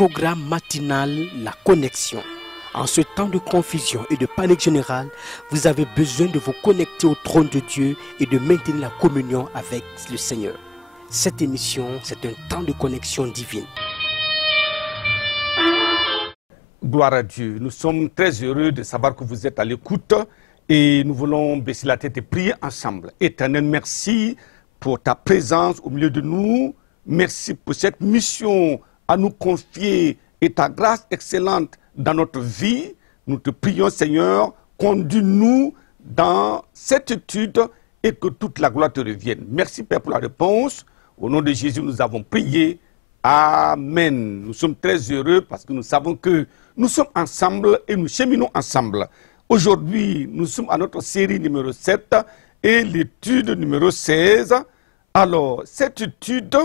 Programme matinal La Connexion. En ce temps de confusion et de panique générale, vous avez besoin de vous connecter au trône de Dieu et de maintenir la communion avec le Seigneur. Cette émission, c'est un temps de connexion divine. Gloire à Dieu. Nous sommes très heureux de savoir que vous êtes à l'écoute et nous voulons baisser la tête et prier ensemble. Éternel, merci pour ta présence au milieu de nous. Merci pour cette mission à nous confier et ta grâce excellente dans notre vie. Nous te prions, Seigneur, conduis-nous dans cette étude et que toute la gloire te revienne. Merci, Père, pour la réponse. Au nom de Jésus, nous avons prié. Amen. Nous sommes très heureux parce que nous savons que nous sommes ensemble et nous cheminons ensemble. Aujourd'hui, nous sommes à notre série numéro 7 et l'étude numéro 16. Alors, cette étude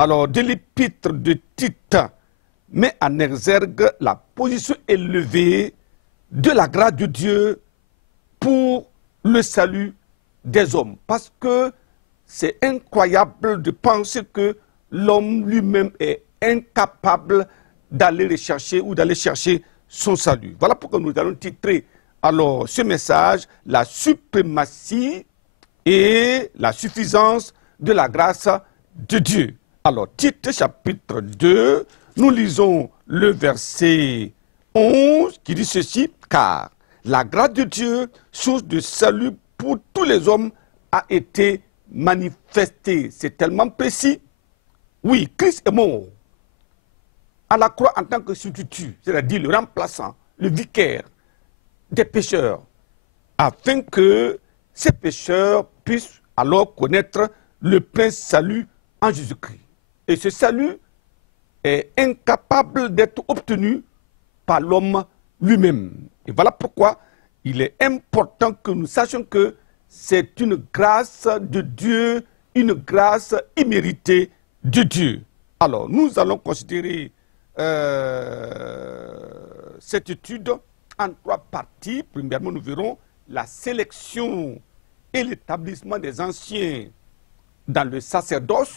de l'épître de Tite met en exergue la position élevée de la grâce de Dieu pour le salut des hommes. Parce que c'est incroyable de penser que l'homme lui-même est incapable d'aller rechercher ou d'aller chercher son salut. Voilà pourquoi nous allons titrer alors ce message, la suprématie et la suffisance de la grâce de Dieu. Alors, Tite chapitre 2, nous lisons le verset 11 qui dit ceci, car la grâce de Dieu, source de salut pour tous les hommes, a été manifestée. C'est tellement précis. Oui, Christ est mort à la croix en tant que substitut, c'est-à-dire le remplaçant, le vicaire des pécheurs, afin que ces pécheurs puissent alors connaître le plein salut en Jésus-Christ. Et ce salut est incapable d'être obtenu par l'homme lui-même. Et voilà pourquoi il est important que nous sachions que c'est une grâce de Dieu, une grâce imméritée de Dieu. Alors, nous allons considérer cette étude en 3 parties. Premièrement, nous verrons la sélection et l'établissement des anciens dans le sacerdoce.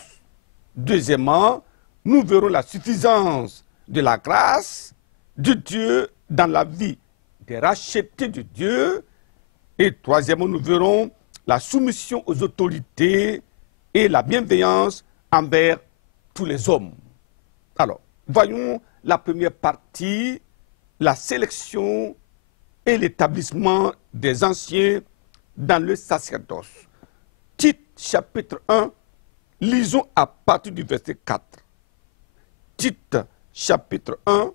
Deuxièmement, nous verrons la suffisance de la grâce de Dieu dans la vie des rachetés de Dieu. Et troisièmement, nous verrons la soumission aux autorités et la bienveillance envers tous les hommes. Alors, voyons la première partie, la sélection et l'établissement des anciens dans le sacerdoce. Tite chapitre 1, lisons à partir du verset 4. Tite chapitre 1,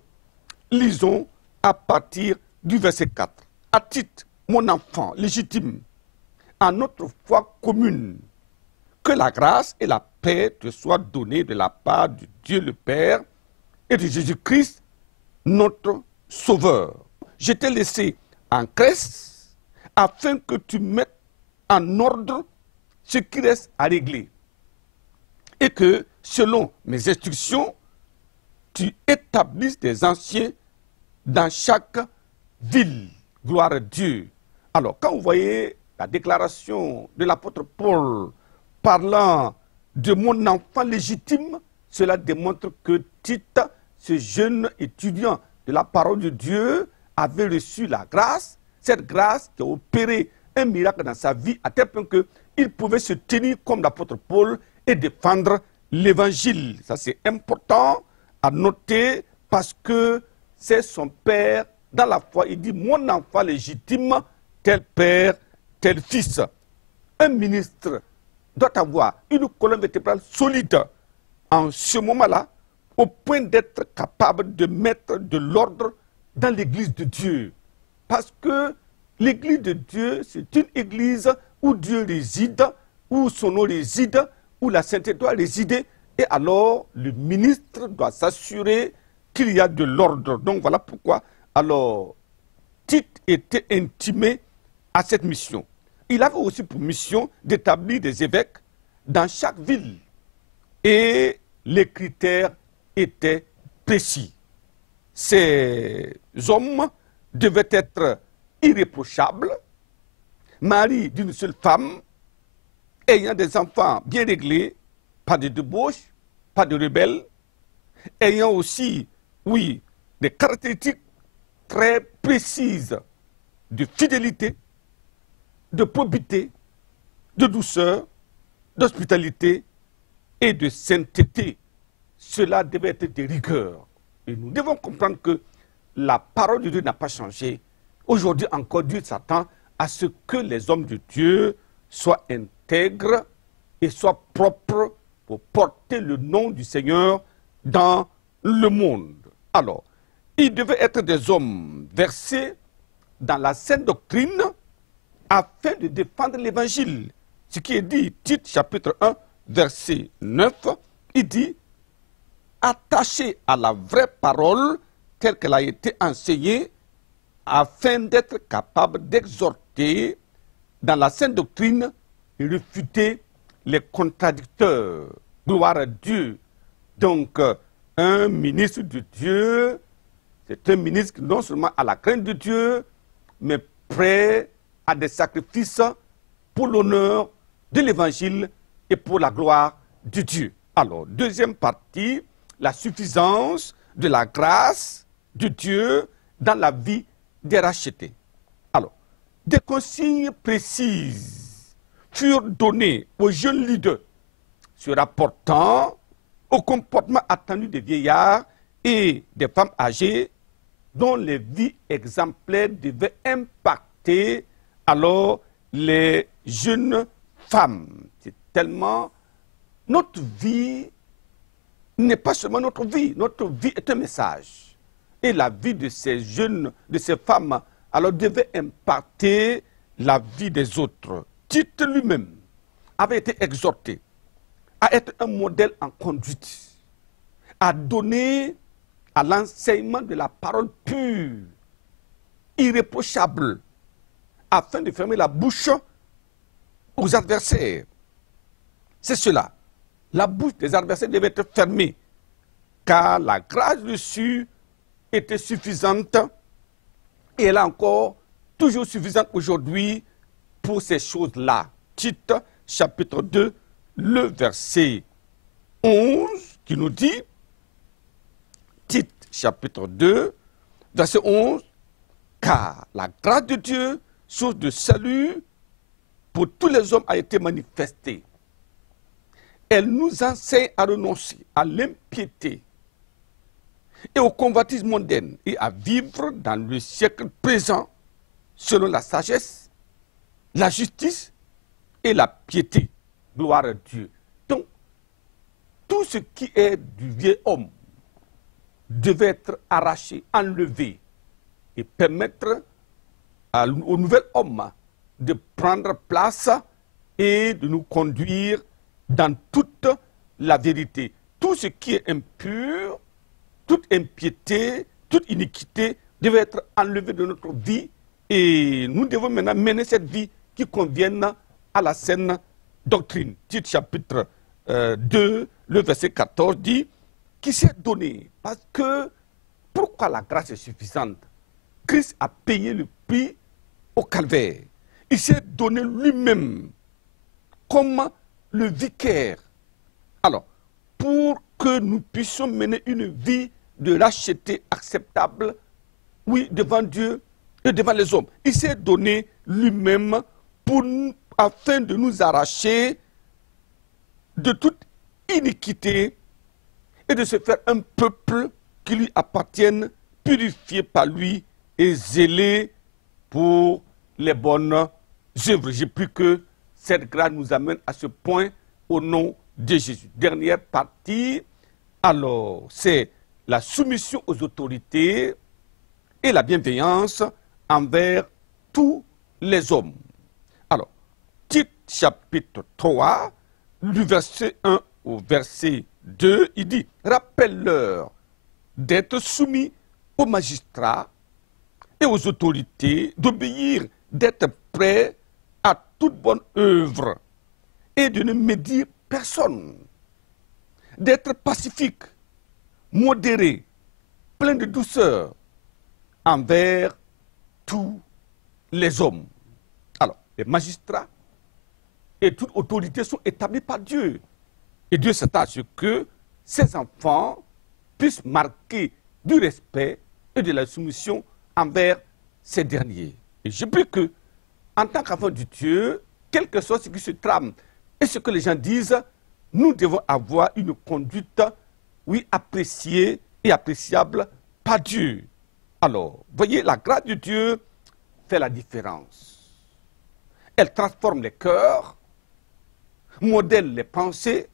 lisons à partir du verset 4. À Tite, mon enfant légitime, en notre foi commune, que la grâce et la paix te soient données de la part de Dieu le Père et de Jésus-Christ, notre Sauveur. Je t'ai laissé en Grèce afin que tu mettes en ordre ce qui reste à régler et que, selon mes instructions, tu établisses des anciens dans chaque ville. Gloire à Dieu. Alors, quand vous voyez la déclaration de l'apôtre Paul parlant de mon enfant légitime, cela démontre que Tite, ce jeune étudiant de la parole de Dieu, avait reçu la grâce, cette grâce qui a opéré un miracle dans sa vie à tel point qu'il pouvait se tenir comme l'apôtre Paul et défendre l'évangile. Ça, c'est important à noter parce que c'est son père dans la foi. Il dit, mon enfant légitime, tel père, tel fils. Un ministre doit avoir une colonne vertébrale solide en ce moment-là, au point d'être capable de mettre de l'ordre dans l'église de Dieu. Parce que l'église de Dieu, c'est une église où Dieu réside, où son nom réside, où la sainteté doit résider. Et alors, le ministre doit s'assurer qu'il y a de l'ordre. Donc voilà pourquoi, alors, Tite était intimé à cette mission. Il avait aussi pour mission d'établir des évêques dans chaque ville. Et les critères étaient précis. Ces hommes devaient être irréprochables, mari d'une seule femme, ayant des enfants bien réglés, pas de débauche, pas de rebelles, ayant aussi oui, des caractéristiques très précises de fidélité, de probité, de douceur, d'hospitalité et de sainteté. Cela devait être de rigueur. Et nous devons comprendre que la parole de Dieu n'a pas changé. Aujourd'hui encore, Dieu s'attend à ce que les hommes de Dieu soient intègres et soient propres pour porter le nom du Seigneur dans le monde. Alors, ils devaient être des hommes versés dans la sainte doctrine afin de défendre l'évangile. Ce qui est dit, Tite chapitre 1, verset 9, il dit « Attachez à la vraie parole telle qu'elle a été enseignée, afin d'être capable d'exhorter dans la sainte doctrine et réfuter les contradicteurs. » Gloire à Dieu. Donc, un ministre de Dieu, c'est un ministre qui non seulement a la crainte de Dieu, mais prêt à des sacrifices pour l'honneur de l'évangile et pour la gloire de Dieu. Alors, deuxième partie, la suffisance de la grâce de Dieu dans la vie des rachetés. Alors, des consignes précises furent données aux jeunes leaders se rapportant au comportement attendu des vieillards et des femmes âgées dont les vies exemplaires devaient impacter alors les jeunes femmes. C'est tellement... Notre vie n'est pas seulement notre vie est un message. Et la vie de ces jeunes, de ces femmes, alors devait impacter la vie des autres. Tite lui-même avait été exhorté à être un modèle en conduite, à donner à l'enseignement de la parole pure, irréprochable, afin de fermer la bouche aux adversaires. C'est cela. La bouche des adversaires devait être fermée, car la grâce reçue était suffisante et elle est encore toujours suffisante aujourd'hui pour ces choses-là. Tite, chapitre 2, le verset 11, qui nous dit, Tite, chapitre 2, verset 11, car la grâce de Dieu, source de salut pour tous les hommes, a été manifestée. Elle nous enseigne à renoncer à l'impiété et au convoitisme mondain et à vivre dans le siècle présent selon la sagesse, la justice et la piété. Gloire à Dieu. Donc, tout ce qui est du vieil homme devait être arraché, enlevé et permettre au nouvel homme de prendre place et de nous conduire dans toute la vérité. Tout ce qui est impur, toute impiété, toute iniquité devait être enlevé de notre vie et nous devons maintenant mener cette vie qui convienne à la saine doctrine. Tite chapitre 2, le verset 14 dit qui s'est donné parce que pourquoi la grâce est suffisante? Christ a payé le prix au calvaire. Il s'est donné lui-même comme le vicaire. Alors, pour que nous puissions mener une vie de racheté acceptable, oui, devant Dieu et devant les hommes. Il s'est donné lui-même afin de nous arracher de toute iniquité et de se faire un peuple qui lui appartienne, purifié par lui et zélé pour les bonnes œuvres. J'ai pris que cette grâce nous amène à ce point au nom de Jésus. Dernière partie, alors, c'est la soumission aux autorités et la bienveillance envers tous les hommes. Alors, Tite chapitre 3, du verset 1 au verset 2, il dit, rappelle-leur d'être soumis aux magistrats et aux autorités, d'obéir, d'être prêts à toute bonne œuvre et de ne médire personne, d'être pacifique, modéré, plein de douceur envers tous les hommes. Alors, les magistrats et toute autorité sont établis par Dieu. Et Dieu s'attend à ce que ses enfants puissent marquer du respect et de la soumission envers ces derniers. Et je prie que, en tant qu'enfant de Dieu, quel que soit ce qui se trame et ce que les gens disent, nous devons avoir une conduite, oui, appréciée et appréciable par Dieu. Alors, voyez, la grâce de Dieu fait la différence. Elle transforme les cœurs, modèle les pensées,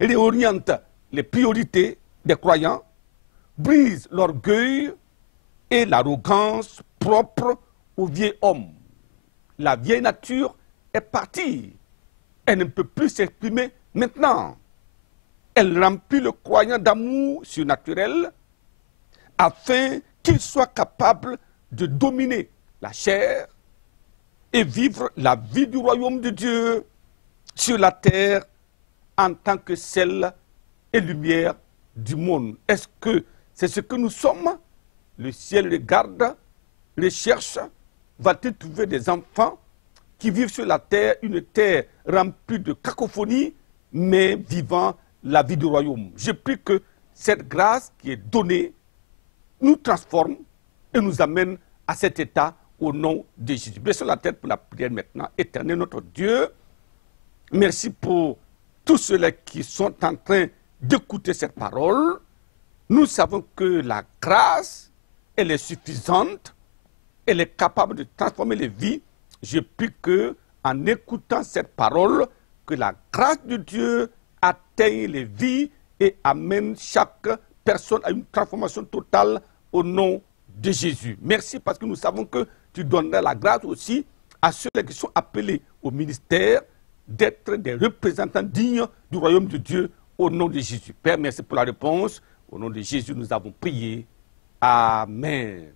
réoriente les priorités des croyants, brise l'orgueil et l'arrogance propre au vieil homme. La vieille nature est partie. Elle ne peut plus s'exprimer maintenant. Elle remplit le croyant d'amour surnaturel afin qu'il soit capable de dominer la chair et vivre la vie du royaume de Dieu sur la terre en tant que sel et lumière du monde. Est-ce que c'est ce que nous sommes? Le ciel regarde, recherche, va-t-il trouver des enfants qui vivent sur la terre, une terre remplie de cacophonie, mais vivant la vie du royaume? Je prie que cette grâce qui est donnée nous transforme et nous amène à cet état au nom de Jésus. Baissons la tête pour la prière maintenant. Éternel notre Dieu, merci pour tous ceux-là qui sont en train d'écouter cette parole. Nous savons que la grâce, elle est suffisante, elle est capable de transformer les vies. Je prie que, en écoutant cette parole, que la grâce de Dieu atteigne les vies et amène chaque personne à une transformation totale au nom de Jésus. Merci parce que nous savons que tu donneras la grâce aussi à ceux qui sont appelés au ministère d'être des représentants dignes du royaume de Dieu au nom de Jésus. Père, merci pour la réponse. Au nom de Jésus, nous avons prié. Amen.